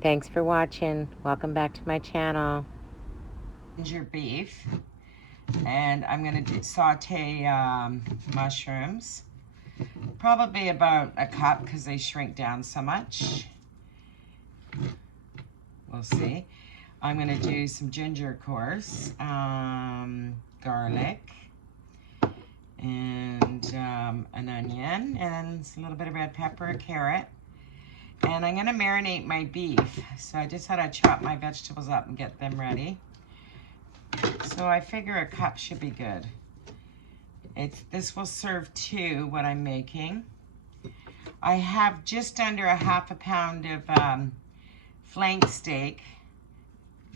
Thanks for watching. Welcome back to my channel. Ginger beef, and I'm going to saute mushrooms. Probably about a cup because they shrink down so much. We'll see. I'm going to do some ginger, of course, garlic, and an onion, and a little bit of red pepper, a carrot. And I'm going to marinate my beef. So I just had to chop my vegetables up and get them ready. So I figure a cup should be good. This will serve two, what I'm making. I have just under a half a pound of flank steak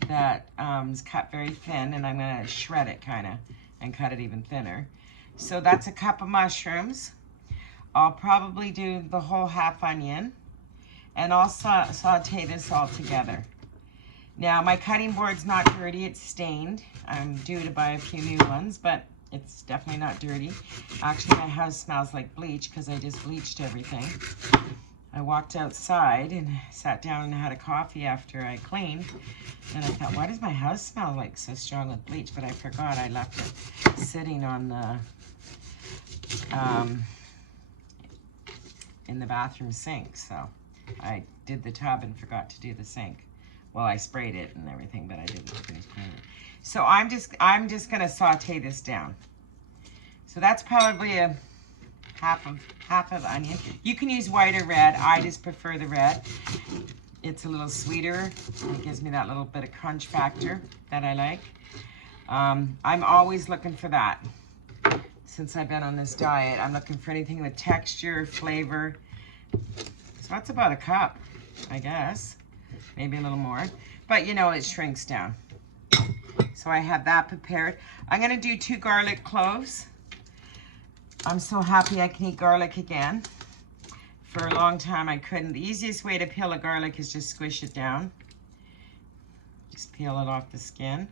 that is cut very thin, and I'm going to shred it kind of and cut it even thinner. So that's a cup of mushrooms. I'll probably do the whole half onion, and I'll saute this all together. Now my cutting board's not dirty, it's stained. I'm due to buy a few new ones, but it's definitely not dirty. Actually, my house smells like bleach because I just bleached everything. I walked outside and sat down and had a coffee after I cleaned. And I thought, why does my house smell like so strong with bleach? But I forgot I left it sitting on the, in the bathroom sink. So I did the tub and forgot to do the sink. Well, I sprayed it and everything, but I didn't finish cleaning it. So I'm just gonna saute this down. So that's probably a half of onion. You can use white or red. I just prefer the red. It's a little sweeter. It gives me that little bit of crunch factor that I like. I'm always looking for that. Since I've been on this diet, I'm looking for anything with texture, flavor. So that's about a cup, I guess. Maybe a little more. But you know, it shrinks down. So I have that prepared. I'm gonna do 2 garlic cloves. I'm so happy I can eat garlic again. For a long time I couldn't. The easiest way to peel a garlic is just squish it down. Just peel it off the skin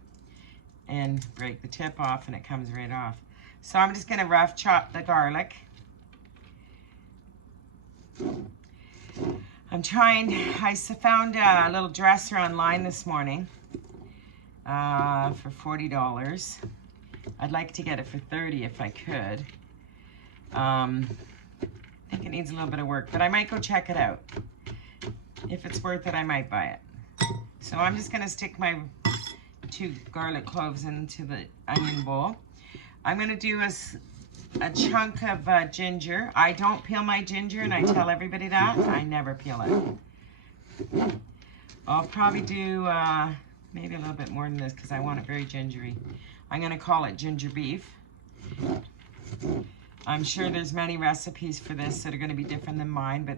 and break the tip off and it comes right off. So I'm just gonna rough chop the garlic. I found a little dresser online this morning for $40. I'd like to get it for $30 if I could. I think it needs a little bit of work, but I might go check it out. If it's worth it, I might buy it. So I'm just gonna stick my 2 garlic cloves into the onion bowl. I'm gonna do a chunk of ginger. I don't peel my ginger, and I tell everybody that. I never peel it. I'll probably do maybe a little bit more than this because I want it very gingery. I'm gonna call it ginger beef. I'm sure there's many recipes for this that are gonna be different than mine, but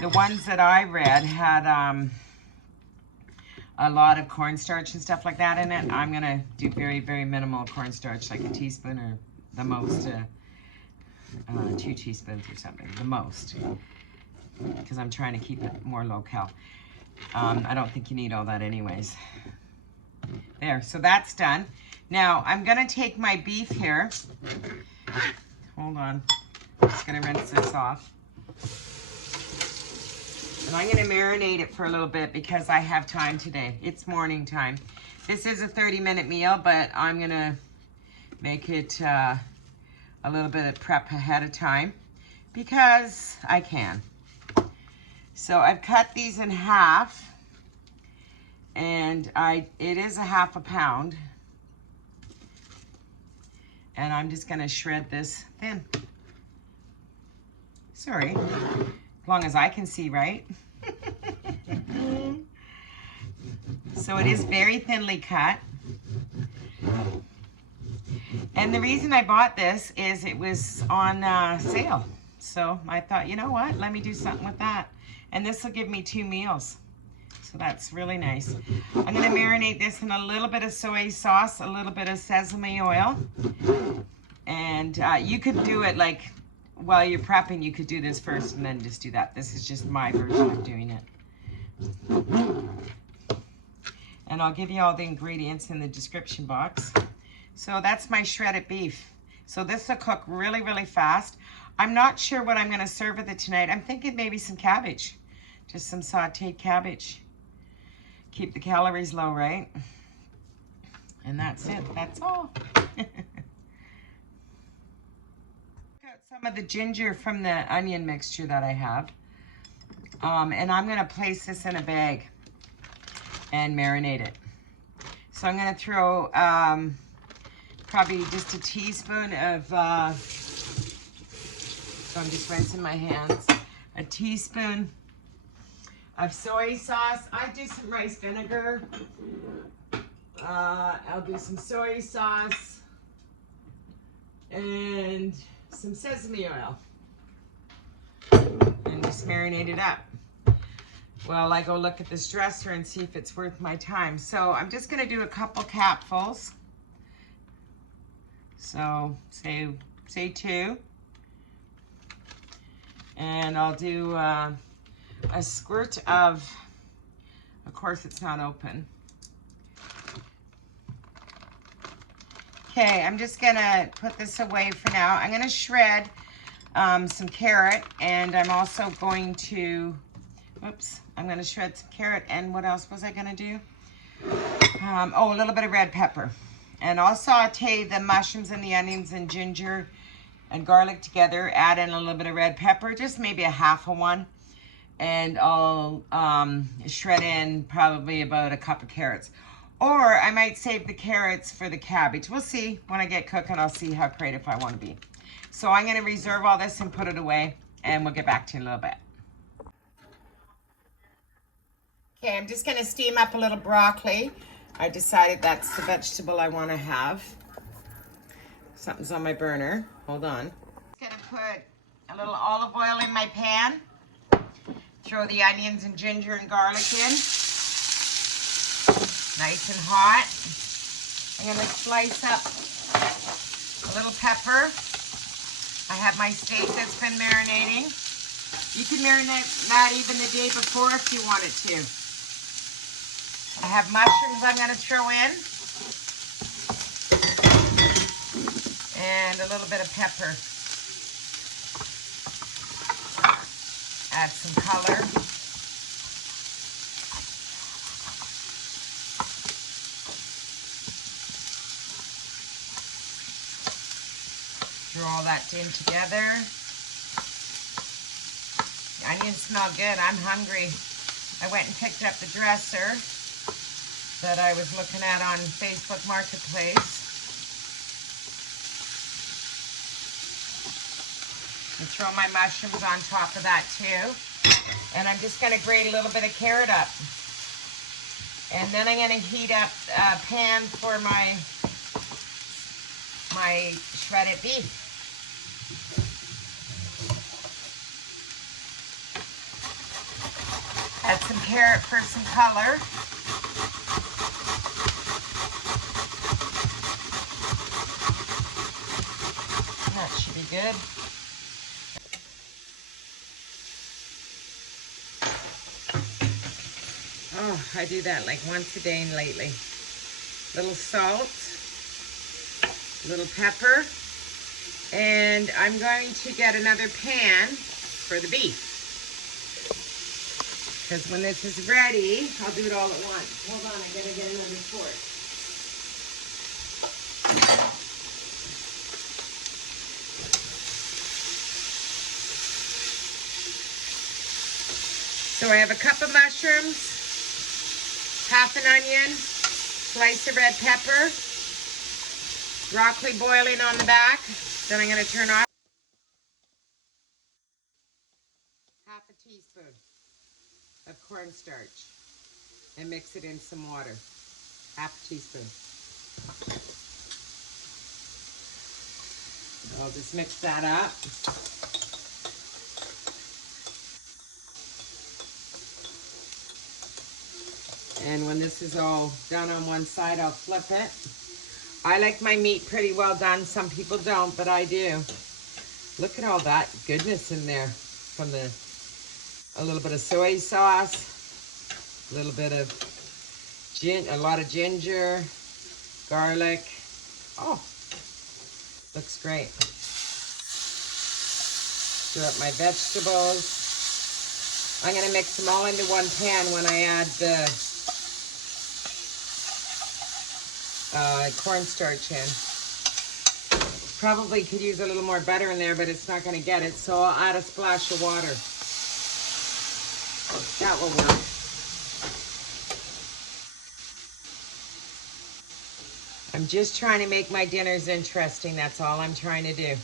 the ones that I read had a lot of cornstarch and stuff like that in it. I'm gonna do very, very minimal cornstarch, like a teaspoon or the most, 2 teaspoons or something, the most, because I'm trying to keep it more low-cal. I don't think you need all that anyways. There, so that's done. Now, I'm gonna take my beef here. Hold on, I'm just gonna rinse this off. And I'm gonna marinate it for a little bit because I have time today. It's morning time. This is a 30-minute meal, but I'm gonna make it a little bit of prep ahead of time because I can. So I've cut these in half, and it is a half a pound. And I'm just gonna shred this thin. Sorry, as long as I can see, right? So it is very thinly cut. And the reason I bought this is it was on sale. So I thought, you know what, let me do something with that. And this will give me 2 meals. So that's really nice. I'm gonna marinate this in a little bit of soy sauce, a little bit of sesame oil. And you could do it like, while you're prepping, you could do this first and then just do that. This is just my version of doing it. And I'll give you all the ingredients in the description box. So that's my shredded beef. So this will cook really, really fast. I'm not sure what I'm gonna serve with it tonight. I'm thinking maybe some cabbage, just some sauteed cabbage. Keep the calories low, right? And that's it. That's all. Got some of the ginger from the onion mixture that I have. And I'm going to place this in a bag and marinate it. So I'm going to throw probably just a teaspoon of, so I'm just rinsing my hands, a teaspoon of soy sauce. I do some rice vinegar. I'll do some soy sauce and some sesame oil. And just marinate it up. Well, I go look at this dresser and see if it's worth my time. So I'm just going to do a couple capfuls. So say 2. And I'll do a squirt of course it's not open. Okay, I'm just going to put this away for now. I'm going to shred some carrot, and I'm also going to, I'm going to shred some carrot, and what else was I going to do? A little bit of red pepper. And I'll saute the mushrooms and the onions and ginger and garlic together, add in a little bit of red pepper, just maybe a half of one. And I'll shred in probably about a cup of carrots. Or I might save the carrots for the cabbage. We'll see. When I get cooking, I'll see how creative I want to be. So I'm going to reserve all this and put it away, and we'll get back to you in a little bit. Okay, I'm just going to steam up a little broccoli. I decided that's the vegetable I want to have. Something's on my burner. Hold on. I'm going to put a little olive oil in my pan. Throw the onions and ginger and garlic in. Nice and hot. I'm going to slice up a little pepper. I have my steak that's been marinating. You can marinate that even the day before if you wanted to. I have mushrooms I'm going to throw in. And a little bit of pepper. Add some color. Throw all that in together. The onions smell good. I'm hungry. I went and picked up the dresser that I was looking at on Facebook Marketplace. And throw my mushrooms on top of that too. And I'm just going to grate a little bit of carrot up. And then I'm going to heat up a pan for my shredded beef. Add some carrot for some color. That should be good. Oh, I do that like once a day lately. Little salt, little pepper, and I'm going to get another pan for the beef. Because when this is ready, I'll do it all at once. Hold on, I gotta get another fork. So I have a cup of mushrooms, half an onion, slice of red pepper, broccoli boiling on the back. Then I'm going to turn off. Half a teaspoon of cornstarch and mix it in some water. Half a teaspoon. I'll just mix that up. And when this is all done on one side, I'll flip it. I like my meat pretty well done. Some people don't, but I do. Look at all that goodness in there from a little bit of soy sauce, a little bit of a lot of ginger, garlic. Oh, looks great. Stir up my vegetables. I'm going to mix them all into one pan when I add the cornstarch in. Probably could use a little more butter in there, but it's not going to get it, so I'll add a splash of water. That will work. I'm just trying to make my dinners interesting. That's all I'm trying to do.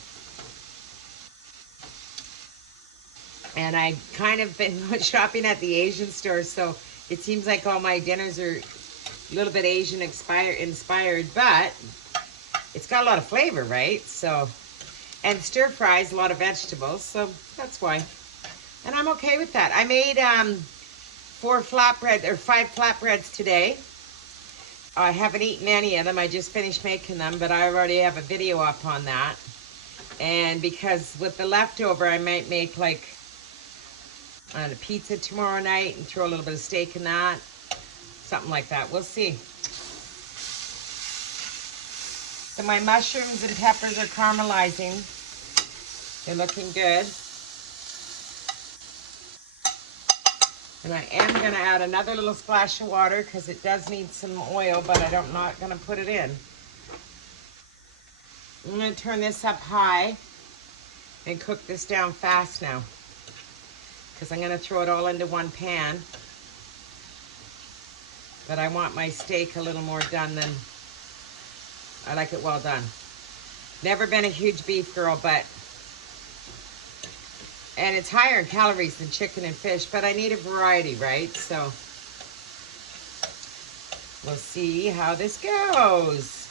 And I kind of been shopping at the Asian store, so it seems like all my dinners are a little bit Asian inspired, but it's got a lot of flavor, right? So, and stir fries, a lot of vegetables, so that's why. And I'm okay with that. I made 5 flatbreads today. I haven't eaten any of them. I just finished making them, but I already have a video up on that. And because with the leftover, I might make like a pizza tomorrow night and throw a little bit of steak in that. Something like that. We'll see. So my mushrooms and peppers are caramelizing. They're looking good. And I am going to add another little splash of water because it does need some oil, but I'm not going to put it in. I'm going to turn this up high and cook this down fast now, because I'm going to throw it all into one pan. But I want my steak a little more done than, I like it well done. Never been a huge beef girl, and it's higher in calories than chicken and fish, but I need a variety, right? So we'll see how this goes.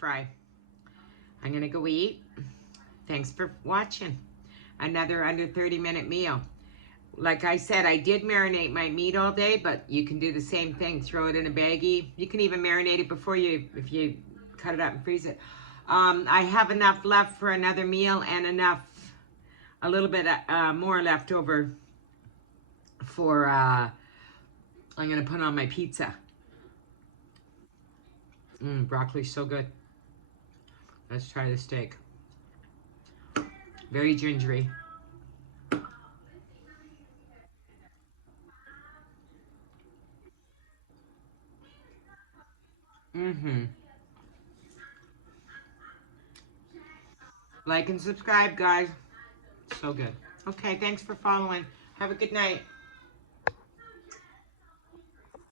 Fry. I'm going to go eat. Thanks for watching. Another under 30-minute meal. Like I said, I did marinate my meat all day, but you can do the same thing. Throw it in a baggie. You can even marinate it before if you cut it up and freeze it. I have enough left for another meal and a little bit more left over for, I'm going to put on my pizza. Broccoli's so good. Let's try the steak. Very gingery. Like and subscribe, guys. So good. Okay, thanks for following. Have a good night.